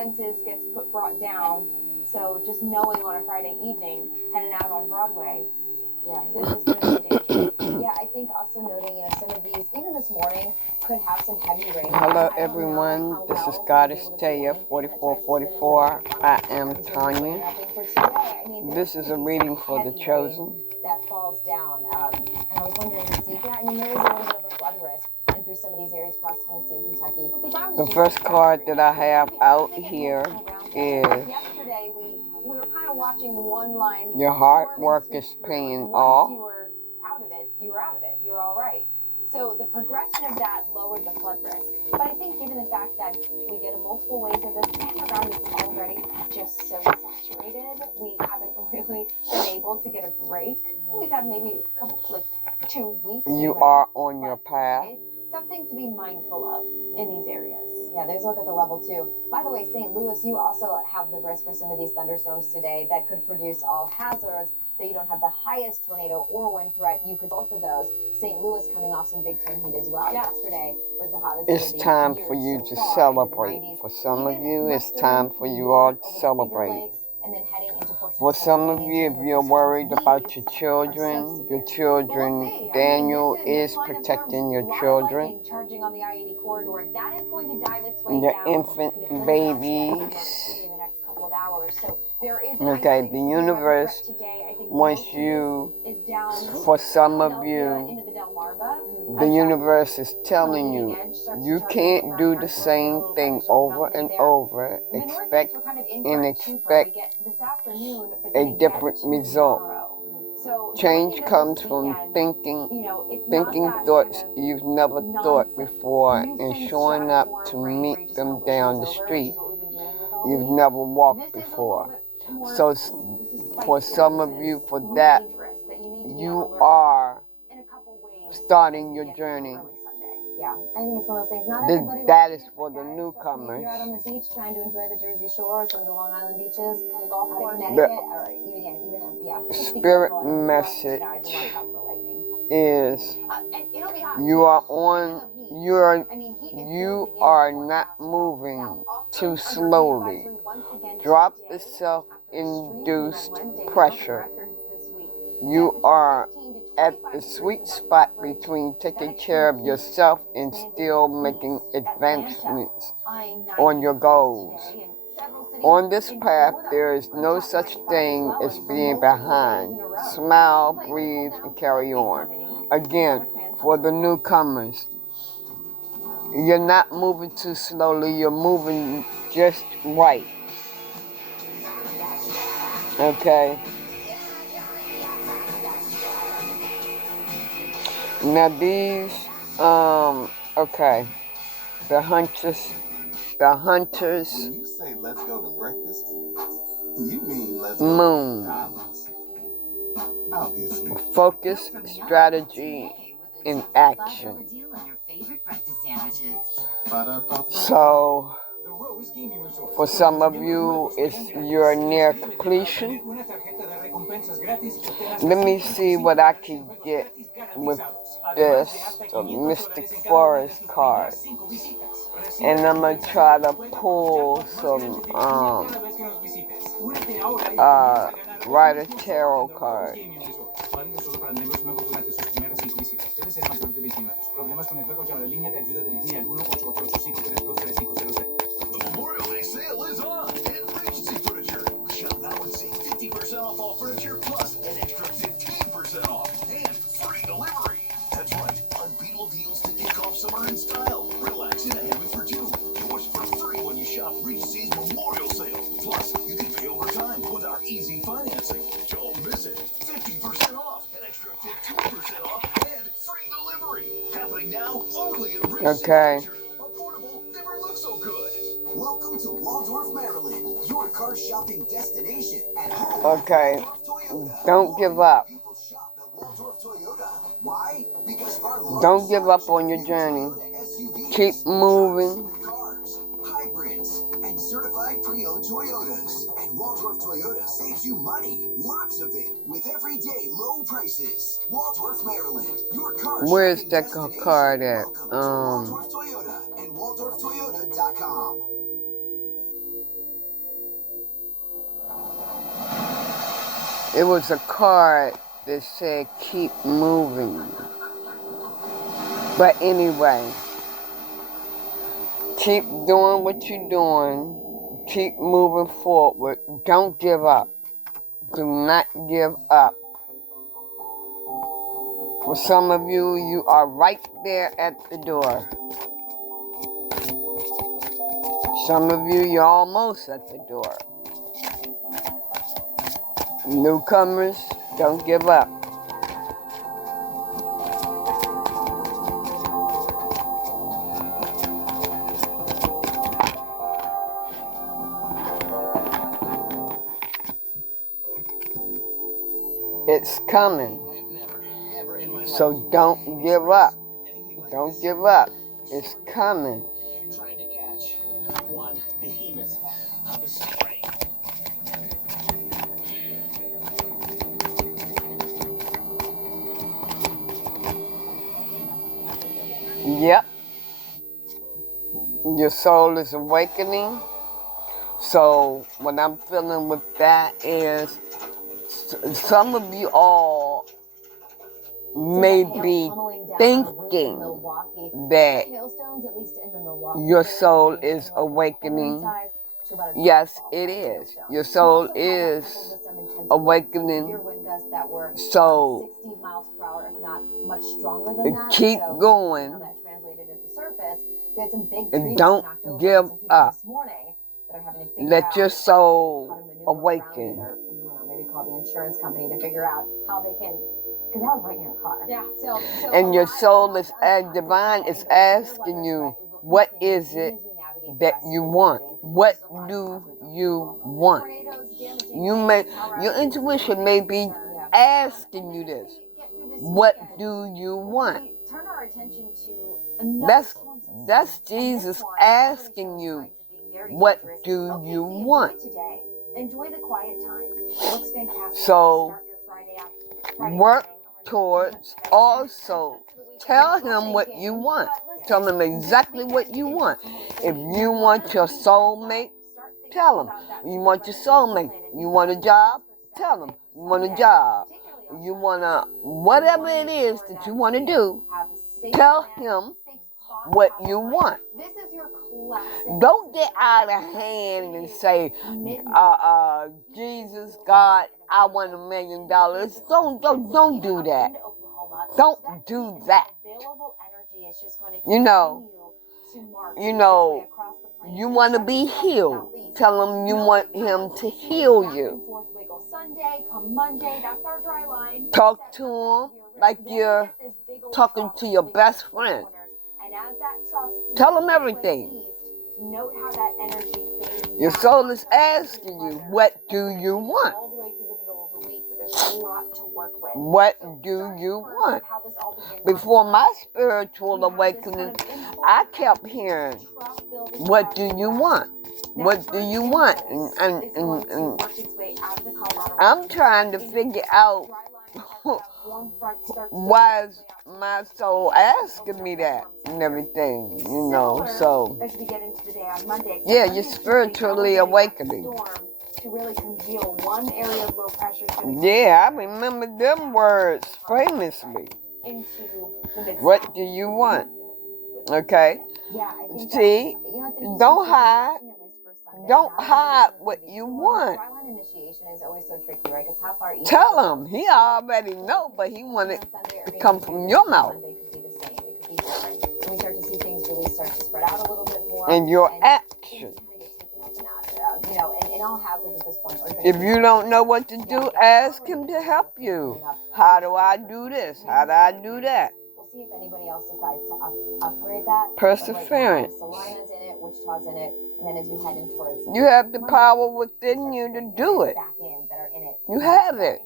senses gets brought down. So just knowing on a Friday evening, heading out on Broadway, this is going to be dangerous. Yeah, I think also noting, some of these, even this morning, could have some heavy rain. Hello everyone, this is Goddess Taya 4444. I am Tanya. This is a reading for the chosen. That falls down. And I was wondering to see, there is a little bit of a flood risk and through some of these areas across Tennessee and Kentucky. The first card that I have out here is yesterday we were kind of watching one line. Your hard work is paying off. Once you were out of it, you were out of it. You were all right. So the progression of that lowered the flood risk. But I think given the fact that we get multiple waves of this, and the ground is already just so saturated, we haven't really been able to get a break. We've had maybe a couple, 2 weeks. You are on your path. It's something to be mindful of in these areas. Yeah, there's a look at the level 2. By the way, St. Louis, you also have the risk for some of these thunderstorms today that could produce all hazards, that you don't have the highest tornado or wind threat. You could both of those. St. Louis coming off some Big Ten heat as well. Yeah. Yesterday was the hottest. It's time for you to celebrate. For some of you, it's time for you all to celebrate. For some of you, if you're worried about your children, Daniel is protecting your children, your infant babies. Okay, the universe wants you, for some of you, the universe is telling you, you can't do the same thing over and over, expect a different result. Change comes from thinking thoughts you've never thought before and showing up to meet them down the street you've never walked before. So for some of you, for that, you are starting your journey. Yeah, I think it's one of those things. Not everybody that is for the newcomers. You're out on the beach trying to enjoy the Jersey Shore, some of the Long Island beaches, Gulf of Connecticut, or even Spirit message is you are not moving too slowly. Drop the self-induced pressure. You are at the sweet spot between taking care of yourself and still making advancements on your goals. On this path, there is no such thing as being behind. Smile, breathe, and carry on. Again, for the newcomers, you're not moving too slowly, you're moving just right. Okay? Now these, okay, the hunters. When you say let's go to breakfast, you mean let's Moon. go obviously. Focus, strategy, and action. So, for some of you, you're near completion. Let me see what I can get with this, the Mystic Forest card. And I'm going to try to pull some Rider Tarot card. The Memorial Day sale is on at Regency Furniture. Shop now and save 50% off all furniture plus an extra 15% off and free delivery. That's right, unbeatable deals to kick off summer in style. Relax in a hammock for two. Yours for free when you shop Regency's Memorial Sale. Plus, you can pay over time with our easy financing. Don't miss it. 50% off, an extra 15% off, and free delivery. Happening now only at Regency Furniture. Affordable never looked so good. Welcome to Waldorf, Maryland, your car shopping destination at home. Okay, don't give up. People shop at Waldorf Toyota. Why? Because Don't give up on your journey. Keep moving. Cars, hybrids, and certified pre-owned Toyotas. And Waldorf Toyota saves you money. Lots of it. With everyday low prices. Waldorf, Maryland. Your car Where's shopping that destination. card at? Welcome to Waldorf Toyota and WaldorfToyota.com. It was a card that said keep moving. But anyway, keep doing what you're doing. Keep moving forward. Don't give up. Do not give up. For some of you, you are right there at the door. Some of you, you're almost at the door. Newcomers, don't give up. It's coming. So don't give up. Don't give up. It's coming. Trying to catch one behemoth of a story. Yep. Your soul is awakening. So what I'm feeling with that is some of you all may be thinking that your soul is awakening. Yes, it is. Your soul is awakening. So keep going and don't give up. Let your soul awaken. Maybe call the insurance company to figure out how they can, because that was right in your car. Yeah. So And your soul is divine is asking you, what is it that you want? What do you want? Your intuition may be asking you this. What do you want? Turn our attention to That's Jesus asking you, what do you want? Enjoy the quiet time. It looks fantastic. So Start your Friday work towards also tell him what you want. Tell him exactly what you want. If you want your soulmate, tell him. You want your soulmate. You want a job? Tell him. You want a job. You want to, whatever it is that you want to do, tell him what you want. This is your classic. Don't get out of hand and say, Jesus, God, I want $1 million. Don't do that. Don't do that. You know, you want to be healed. Tell him you want him to heal you. Talk to him like you're talking to your best friend. Tell him everything. Note how that energy fades. Your soul is asking you, what do you want? All the way through the middle of the week, but there's a lot to work with. What do you want? Before my spiritual awakening, I kept hearing, what do you want? What do you want? And I'm trying to figure out why is my soul asking me that and everything, you know, so as we get into the day on Monday, yeah, you're spiritually awakening. To really congeal one area of low pressure. Yeah, I remember them words famously. Into the what do you want? Okay? Yeah, I think see, don't hide. Don't Sunday. hide what you want. Dryland initiation is always so tricky, right? Because how far east? Tell him. He already know, but he wanted to come from your mouth. Monday could be the same. It could be different. And we start to see things really start to spread out a little bit more. And your action. You know, and all hazards at this point. If you don't know what to do, ask him to help you. How do I do this? How do I do that? We'll see if anybody else decides to upgrade that. Perseverance. Salina's in it, Wichita's in it, and then as we head in towards, you have the power within you to do it. Back in that are in it. You have it.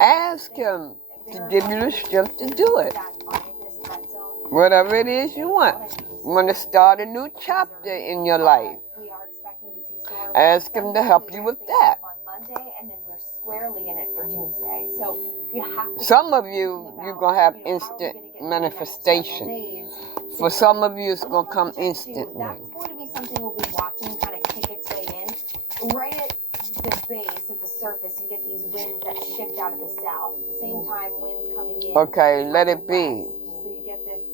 Ask him to give you the strength to do it. Whatever it is you want. You want to start a new chapter in your life. Ask him to help you with that. On Monday, and then we're squarely in it for Tuesday. So you have to. Some of you, you're going to have instant manifestation. For some of you, it's going to come instantly. That's going to be something we'll be watching kind of kick its way in. Right at the base, at the surface, you get these winds that shift out of the south. At the same time, winds coming in. Okay, let from it the be. west. So you get this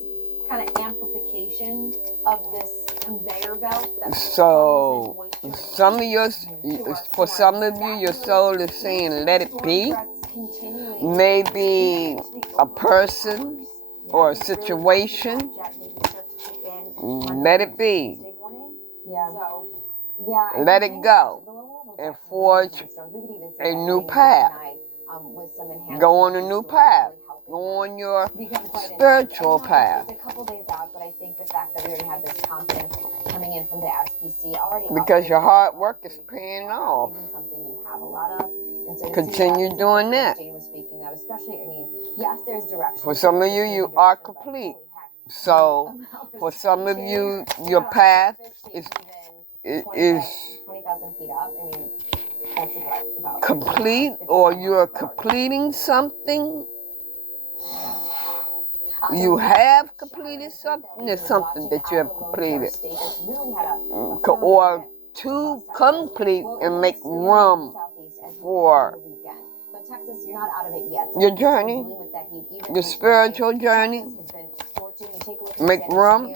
kind of amplification of this conveyor belt. That So, funnels in moisture some of your, to our for storms. some of So you, that your really soul is leads saying, to let the it storm be. threats continuing Maybe into the a overnight person hours. or a This really situation. does jet maybe start to kick in Monday Let it and be. Tuesday morning. Yeah. So Yeah. I Let think it James go mentioned the low-level and jet forge thunderstorms. We could even see a that new heading into path. tonight, with some enhanced Go on a winds new and storms path. really helping Go them on your become quite intense. And, spiritual you know, path. it's a couple days out, but I think the fact that we already have this confidence coming in from the SPC already Because your upgraded hard the work is grade paying this off. isn't something you have a lot of. And so to Continue see doing that, that. Jane was speaking of, especially, I mean, yes, there's direction. For some of you, you are complete. So, for some of you, your path is 20,000 feet up. I mean, that's about complete, or you are completing something. You have completed something. There's something that you have completed. Or to complete and make room for your journey, your spiritual journey. Make room.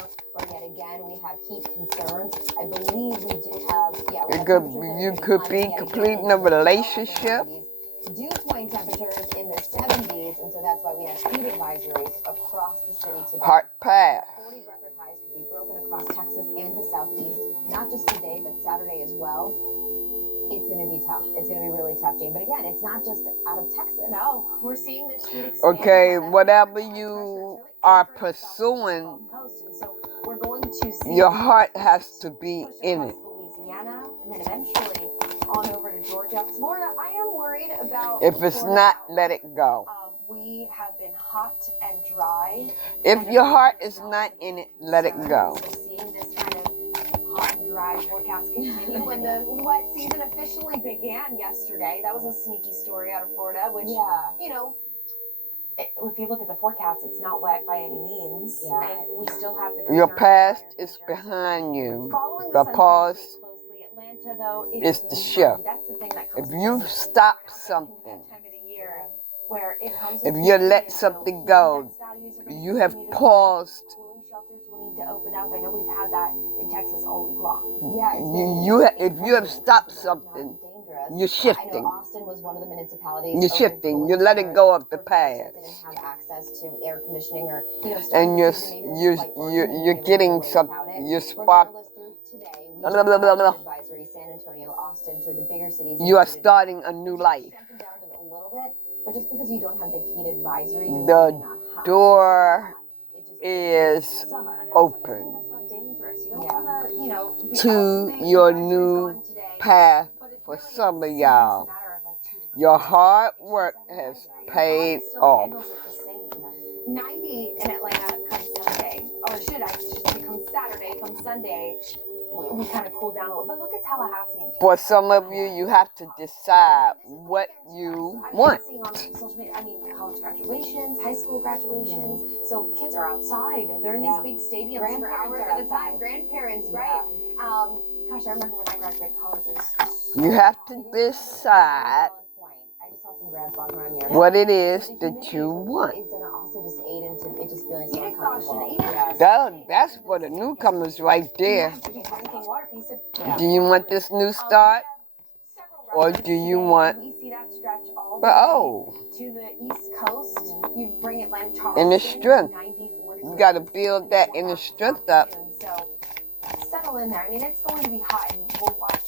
You could be completing a relationship. Dew point temperatures in the 70s, and so that's why we have heat advisories across the city today. Heart path. 40 record highs could be broken across Texas and the southeast, not just today, but Saturday as well. It's going to be tough. It's going to be really tough, Jane. But again, it's not just out of Texas. no, we're seeing this heat expand. Okay, whatever you are pursuing, So we're going to see your heart has to be push in across it. Louisiana, and then eventually on over to Georgia, Florida. I am worried about. If it's Florida. not, let it go. We have been hot and dry. If your heart is not in it, let it go. So seeing this kind of hot and dry forecast continue when the wet season officially began yesterday. That was a sneaky story out of Florida, which, you know, if you look at the forecast, it's not wet by any means. Yeah. And we still have the Your concern of past fire is concerns. behind you. Following The sun pause trends closely, Atlanta, though, it is is the muggy. shift. That's the thing that comes If with you this season. stop We're now getting into something, that time of the year where it comes if with you humidity, let and so something heat go, index values are gonna you have continue to climb. paused. Cooling shelters will need to open up. I know we've had that in Texas all week long. Yeah, If you have stopped something, you're shifting. I know Austin was one of the municipalities. You're shifting. You're letting go of the past. Didn't have access to air conditioning or, you know, And you're getting some, you're spark. Blah, blah, blah, blah. Advisory, San Antonio, Austin, to the bigger cities. You are starting a new life. A little bit, but just because you don't have the heat advisory, doesn't The mean you're not hot. door It just is summer. open That's not dangerous. You don't Yeah. want to, you know, be to out there, your advisory's new gone today, path but it's for really some of it's y'all. a matter of like 2 degrees. Your hard work Your has body paid still off. handles it the same. 90 in Atlanta come Sunday, or should I say come Saturday, come Sunday, we kind of cool down a little. But look at Tallahassee and For some of you, you have to decide what you want. Seeing on social media, I mean, college graduations, high school graduations. So kids are outside. They're in these big stadiums for hours at a time. Grandparents, right? Gosh, I remember when I graduated college. You have to decide I just saw some grads walking around here. what it is that you want. It's gonna also just aid into it just feeling so Heat exhaustion, uncomfortable. That's for the newcomers right there. You have to be drinking water. He said, Do you want this new start? Or do you want, we see that stretch all the oh, way to the east coast? You bring Atlanta, Charleston, inner strength. 94 You got to build that inner strength up. So settle in there. I mean, it's going to be hot, and we'll watch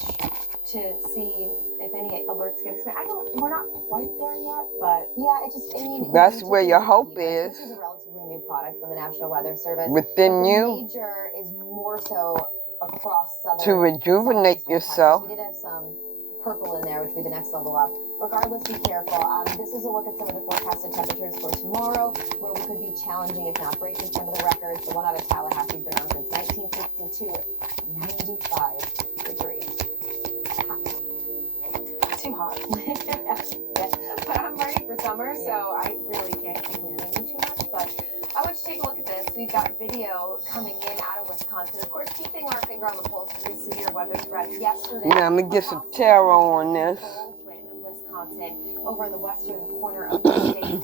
to see if any alerts get expanded. We're not quite there yet, but yeah, it just, I mean, That's where your hope is. This is a relatively new product from the National Weather Service. Within But the you major is more so across southern. to rejuvenate southeast yourself. We did have some purple in there, which would be the next level up. Regardless, be careful. This is a look at some of the forecasted temperatures for tomorrow, where we could be challenging, if not breaking, some of the records. The one out of Tallahassee has been around since 1962 at 95 degrees. Hot. too hot. But I'm ready for summer, so I really can't complain too much. But I want you to take a look at this. We we've got video coming in out of Wisconsin. Of course, keeping our finger on the pulse of this severe weather threat yesterday. Now, I'm going to get some tarot on this. Baldwin, Wisconsin, over in the western corner of the state.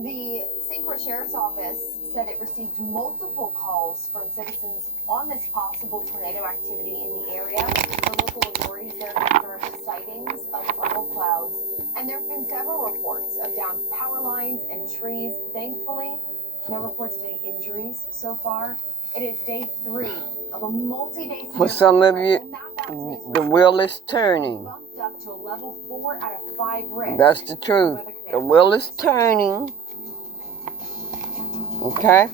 The St. Croix Sheriff's Office said it received multiple calls from citizens on this possible tornado activity in the area. The local authorities there confirmed sightings of funnel clouds, and there have been several reports of downed power lines and trees. Thankfully, no reports of any injuries so far. It is day 3 of a multi-day. For some of you, the wheel is turning. Bumped up to a level 4 out of 5 risk. That's the truth. The wheel is turning. Okay?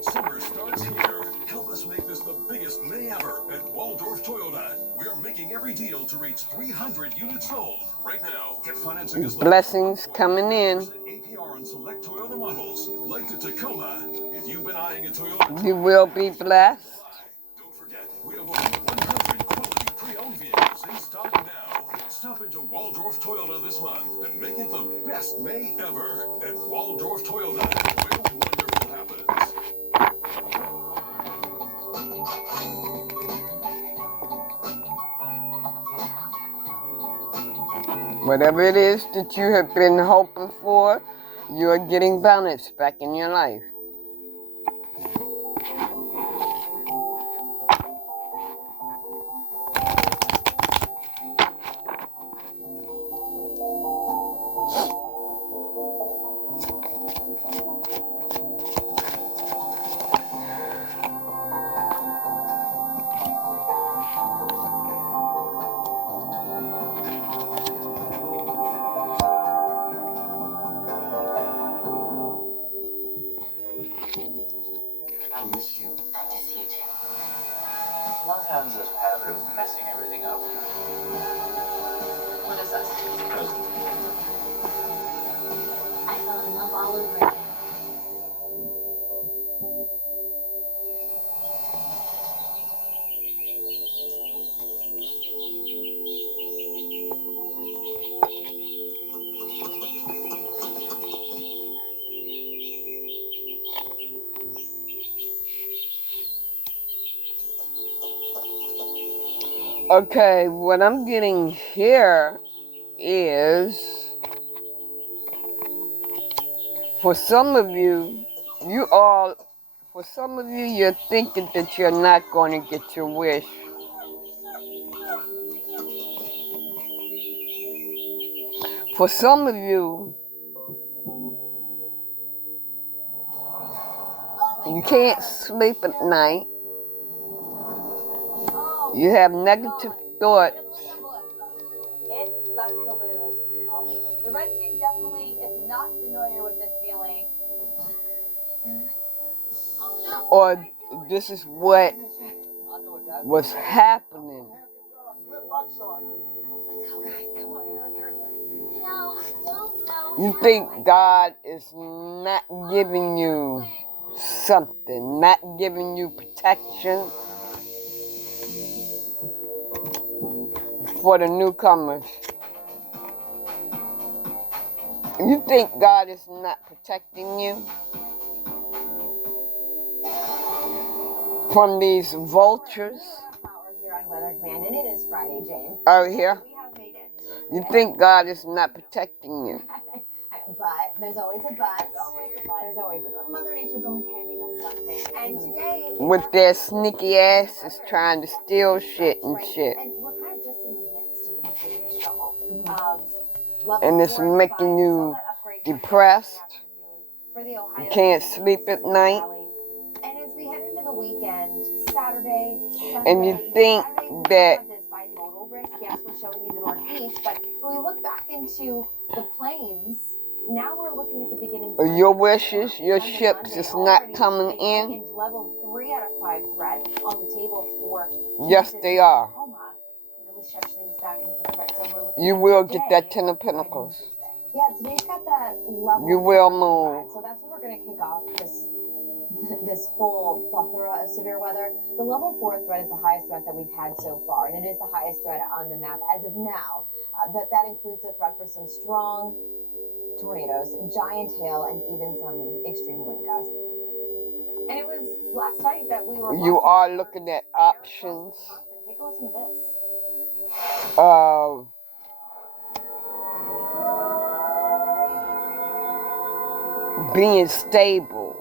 Summer starts here. Help us make this the biggest May ever at Waldorf Toyota. We're making every deal to reach 300 units sold. Right now, get financing as low as Blessings coming in. APR on select Toyota models, like the Tacoma. If you've been eyeing a Toyota, You will be blessed. don't forget, we have over 100 quality pre-owned vehicles in stock now. Stop into Waldorf Toyota this month and make it the best May ever at Waldorf Toyota, where wonderful happens. Whatever it is that you have been hoping for, you are getting balance back in your life. I miss you. I miss you too. A lot of times there's a habit of messing everything up. What is this? I fell in love all over again. Okay, what I'm getting here is, for some of you, you're thinking that you're not going to get your wish. For some of you, you can't sleep at night. You have negative thoughts. It sucks to lose. The red team definitely is not familiar with this feeling. Or this is what was happening. You think God is not giving you something, not giving you protection for the newcomers. You think God is not protecting you from these vultures Power here on Weather Command, and it is Friday, Jane. out here? We have made it. You think God is not protecting you. But there's always a but. There's always a but. Mother Nature's always handing us something. And today, With their sneaky asses trying to steal shit and shit. And we're kind of just in the midst of the beginning of level And it's 4 and making 5. you Saw that upgrade depressed. for the Ohio You can't State sleep at Mississippi night. Valley. And as we head into the weekend, Saturday, Sunday, And you think Saturday, we that have this bimodal risk. Yes, we're showing you the northeast, but when we look back into the plains, now we're looking at the beginnings of your wishes, your Sunday, ships Monday, is not already coming a in. heightened level 3 out of 5 threat on the table for Yes, Kansas they and are. Oklahoma. And then we stretch things back into the threat. So we're looking You at will get that today. 10 of Pentacles. Yeah, today's got that level. You will 4 move. threat. So that's what we're going to kick off this this whole plethora of severe weather, the level 4 threat is the highest threat that we've had so far, and it is the highest threat on the map as of now. That includes the threat for some strong tornadoes, giant hail, and even some extreme wind gusts. And it was last night that we were. You are looking at options Take a listen to this. of being stable,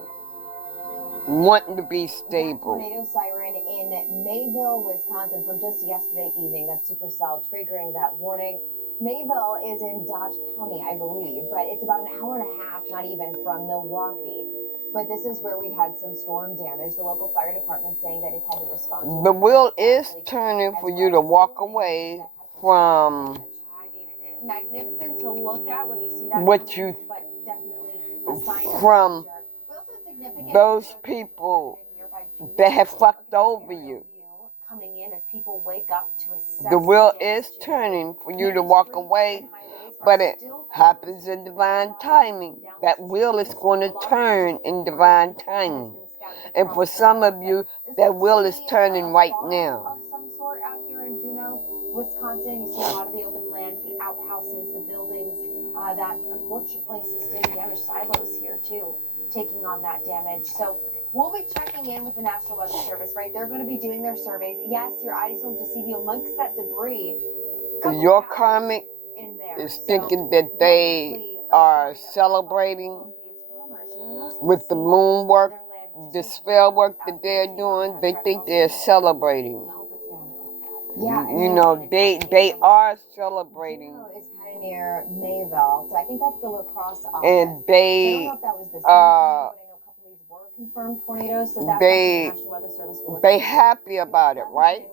wanting to be That stable. tornado siren in Mayville, Wisconsin from just yesterday evening, that supercell triggering that warning. Mayville is in Dodge County, I believe, but it's about an hour and a half, not even, from Milwaukee. But this is where we had some storm damage. The local fire department saying that it had to respond to The wheel is turning for you to walk away from Magnificent to look at when you see that. what you but definitely a sign of from danger. But also it's significant those that people nearby Juneau, that have fucked look at over the aerial you. view coming in as people wake up to assess The wheel damage is to turning for you many to walk streets away, and highways are but it still happens closed. in divine timing. That wheel is going to turn in divine timing. And for some of you, that wheel is turning right now. Of some sort out here in Juneau, Wisconsin, you see a lot of the open land, the outhouses, the buildings that unfortunately sustained damage. Silos here too, taking on that damage. So we'll be checking in with the National Weather Service, right? They're going to be doing their surveys. Yes, your eyes don't deceive you amongst that debris. Your karmic in there. is thinking that they are celebrating with the moon work, the spell work that they're doing. They think they're celebrating. Yeah, You know, they are celebrating. Juneau is kind of near Mayville, so I think that's the lacrosse office. And So I don't know if that was the same tornado, but I know a couple of these were confirmed tornadoes, so that's they- something the National Weather Service will look They into. happy about it, right?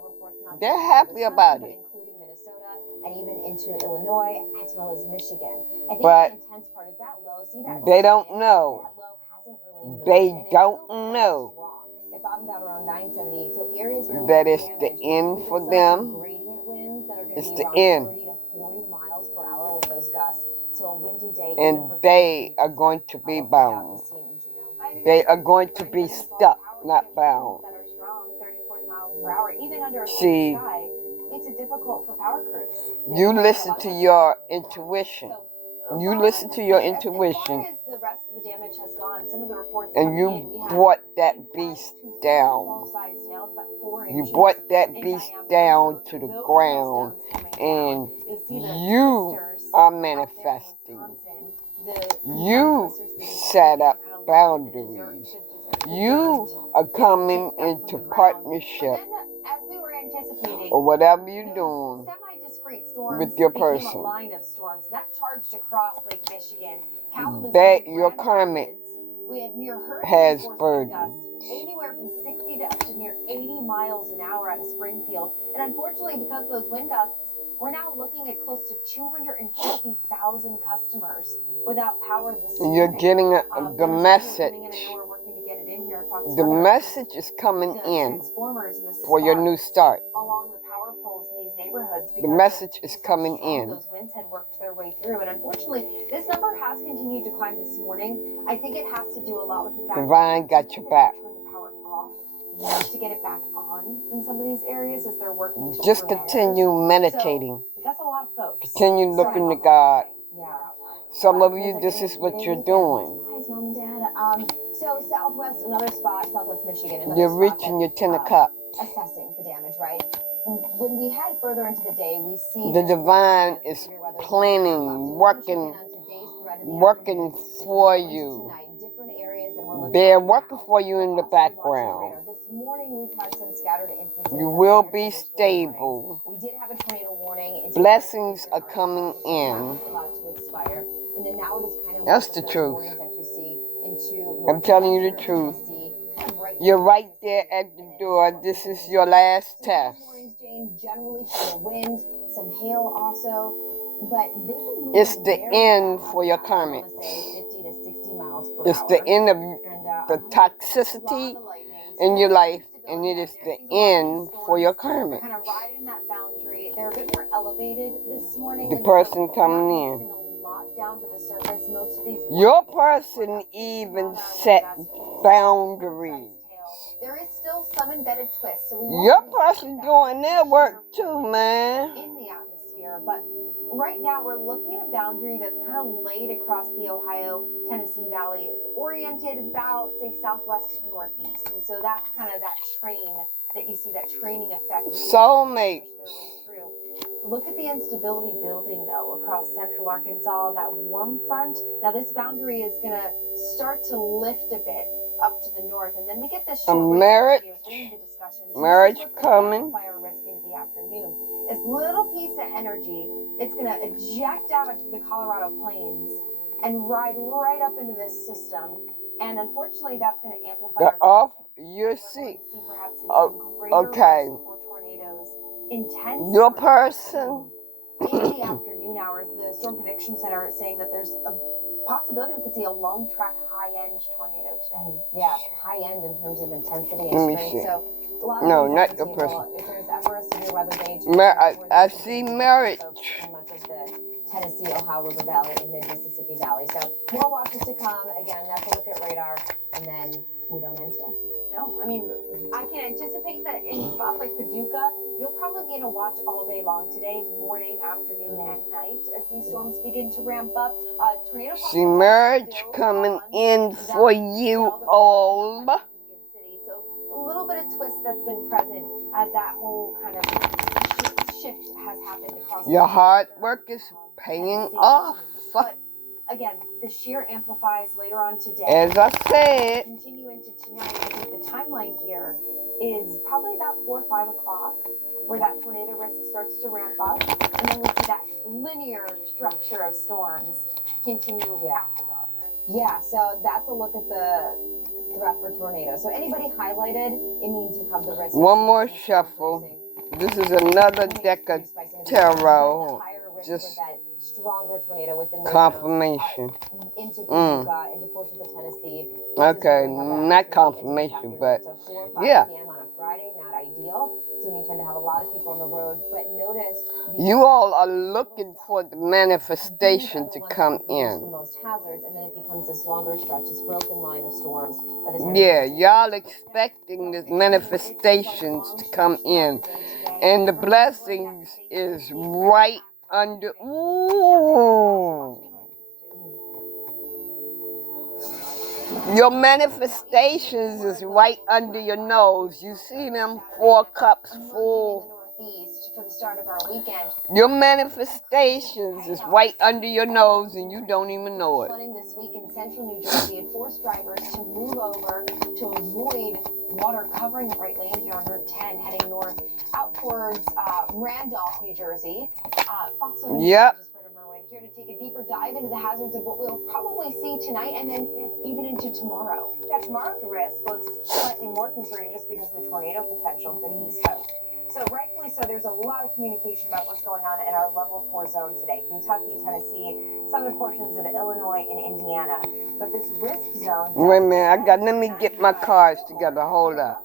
They're happy about it. Including Minnesota and even into Illinois as well as Michigan. I think But the intense part is that low. See that? they don't spin? know. That low hasn't really moved, They and it's don't still quite know strong. It bottomed out around 978. So areas where we that have it's the damage, end we for could still them. see gradient winds that are going to It's be the around end. 30 to 40 miles per hour with those gusts. So a windy day. even And for they 50 are going to be without the bound. scene in Juneau. They are going to be stuck, not bound. That are strong, 30 to 40 miles per hour, even under a clear See, sky, makes it difficult for power crews. you listen to your intuition. So, You far listen as- to your as intuition, far as the rest of the damage has gone, some of the reports and coming you in, we had brought that 5 beast to 7 down. ball-sized hail. It's about 4 You inches brought that in beast diameter. down So to the those ground, hailstones coming down, and you'll see the you twisters are out there in manifesting. Wisconsin, the You twisters that set up kind of boundaries. You are coming into partnership, But then, as we were anticipating, or whatever you're those doing. semi-discrete storms with your became person. a line of storms that charged across Lake Michigan. Kalamazoo, That your Grand karmic Rapids, we had near hurricane has force wind burdens. gusts, anywhere from 60 to up to near 80 miles an hour out of Springfield. And unfortunately, because of those wind gusts, we're now looking at close to 250,000 customers without power this And you're morning. getting There's the people coming in. I message. know we're working to get it in here. Fox The Weather. message is coming The in transformers and the for your new sparks start. along the power poles in these neighborhoods. The because message of is just how coming strong in. Those winds had worked their way through, and unfortunately, this number has continued to climb this morning. I think it has to do a lot with the fact Divine that got your back. turn the power off to get it back on in some of these areas as they're working. To Just improve continue hours. meditating. So, that's a lot of folks. Continue Sorry looking to about God. that. Yeah. Some of It's you, like this a is what day you're weekend. doing. Surprise, Mom and Dad. So Southwest, another spot, Southwest Michigan, another You're spot reaching your that's, 10 of cups. assessing the damage, right? When we head further into the day, we see The this divine severe is weather zone planning, come up. So we're working- checking on today's threat in the working afternoon. It's for going into you. tonight, different areas, and we're looking They're at working now. for you in the Also watching background. radar. This morning we've had some scattered instances. You of will severe be thunderstorm stable. warnings. We did have a tornado warning. into Blessings Eastern are coming Arkansas, in. which is allowed to expire. And then now we're just kind of That's watching the those truth. warnings that you see into I'm telling you the northwestern truth. Tennessee, kind of right You're through right Mississippi, there at the and then door. north This of is your last so test. these warnings, Jane, generally for the wind, some hail also, but they've been moving It's the very end fast. for your I karmic. want to say 50 to 60 miles per It's hour. the end of And, the a lot toxicity of lightning. in So your there's life, stability and it out is there. the Seeing a lot of end these for your storms karmic. Kind of riding that boundary. They're a bit more elevated this morning. The and person so coming not in. mixing a lot down to the surface. Most of these. Your person even set boundaries. There is still some embedded twist, so we Your won't person doing their work too, man. in the atmosphere. But right now, we're looking at a boundary that's kind of laid across the Ohio-Tennessee Valley, oriented about, say, southwest to the northeast. And so that's kind of that train that you see, that training effect. Soulmates. Look at the instability building, though, across central Arkansas, that warm front. Now, this boundary is going to start to lift a bit up to the north, and then we get this marriage coming. Fire risk into the afternoon. This little piece of energy, it's going to eject out of the Colorado plains and ride right up into this system. And unfortunately, that's going to amplify. You see. Perhaps Okay. for tornadoes. Intense. Your person. In the afternoon hours, the Storm Prediction Center is saying that there's a possibility we could see a long track high-end tornado today. Yeah, high-end in terms of intensity Let and me strength. see. So a lot of No, things not on the your table. person. If there's ever a severe weather day, I see marriage. in much of the Tennessee, Ohio River Valley, and mid-Mississippi Valley. So more watches to come. Again, that's a look at radar, and then we don't end yet. No, I mean, I can anticipate that in spots like Paducah, you'll probably be in a watch all day long today, morning, afternoon, and night, as these storms begin to ramp up. Tornado. See marriage coming in for you all. So a little bit of twist that's been present as that whole kind of shift has happened across. Your hard work is paying off. But again, the shear amplifies later on today. As I said. Continue into tonight. I think the timeline here is probably about 4 or 5 o'clock, where that tornado risk starts to ramp up, and then we see that linear structure of storms continue after dark. Yeah, so that's a look at the threat for tornadoes. So anybody highlighted, it means you have the risk. One more shuffle. This is another deck of tarot. Just stronger tornado within confirmation. Into Paducah, into portions of Tennessee. Okay, not confirmation, but so 4 or 5 yeah. p.m. on a Friday, not ideal. So when you tend to have a lot of people on the road, but notice you all are looking for the manifestation to come the in. most hazards, and then it becomes this longer stretch, this broken line of storms. By the time Yeah, y'all expecting the manifestations to come in, and the blessings is right under. Ooh. Your manifestations is right under your nose. You see them 4 cups full. Northeast for the start of our weekend. Your manifestations is right under your nose and you don't even know it. Flooding this week in central New Jersey had forced drivers to move over to avoid water covering the right lane here on Route 10 heading north out towards Randolph, New Jersey. Fox Weather Yep. Here to take a deeper dive into the hazards of what we'll probably see tonight and then even into tomorrow. Yeah, tomorrow's risk looks slightly more concerning just because of the tornado potential for the East Coast. So rightfully so, there's a lot of communication about what's going on in our level 4 zone today. Kentucky, Tennessee, southern portions of Illinois and Indiana. But this risk zone... Wait a minute, let me get my cards together. Hold up.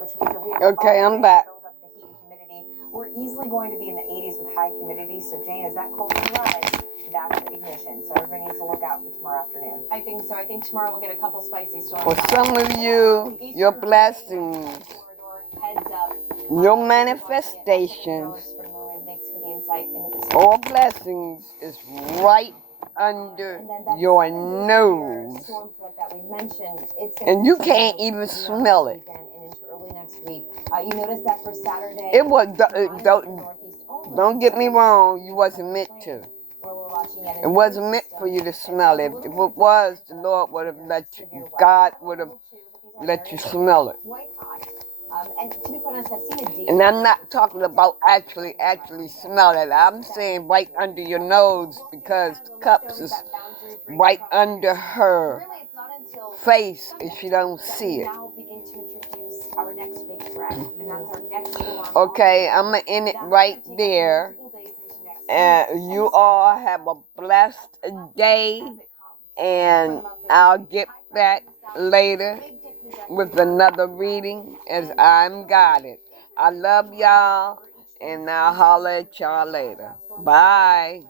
Which means that we have Okay, I'm back. build up the heat and humidity. We're easily going to be in the 80s with high humidity. So Jane, as that cold can rise, that's the ignition. So everybody needs to look out for tomorrow afternoon. I think so. I think tomorrow we'll get a couple spicy storms. For some of you, your blessings, Heads up. your manifestations, Thanks for the insight into this. or blessings is right under your nose. Storm threat that we mentioned, it's And you can't even smell it. And into early next week. You notice that for Saturday. It was, don't get me wrong, you wasn't meant to. Where we're watching it. It wasn't meant for you to smell it. If it was, the Lord would have let you, God would have let you smell it. White hot. And to be quite honest, I've seen a deer. And I'm not talking about actually smell it. I'm saying right under your nose because the cups is right under her Really, it's not until face and she don't see it. now begin to introduce our next big threat, and that's our next storm. Okay, I'm gonna end it right there. And you all have a blessed day, and I'll get back later with another reading as I'm guided. I love y'all, and I'll holler at y'all later. Bye.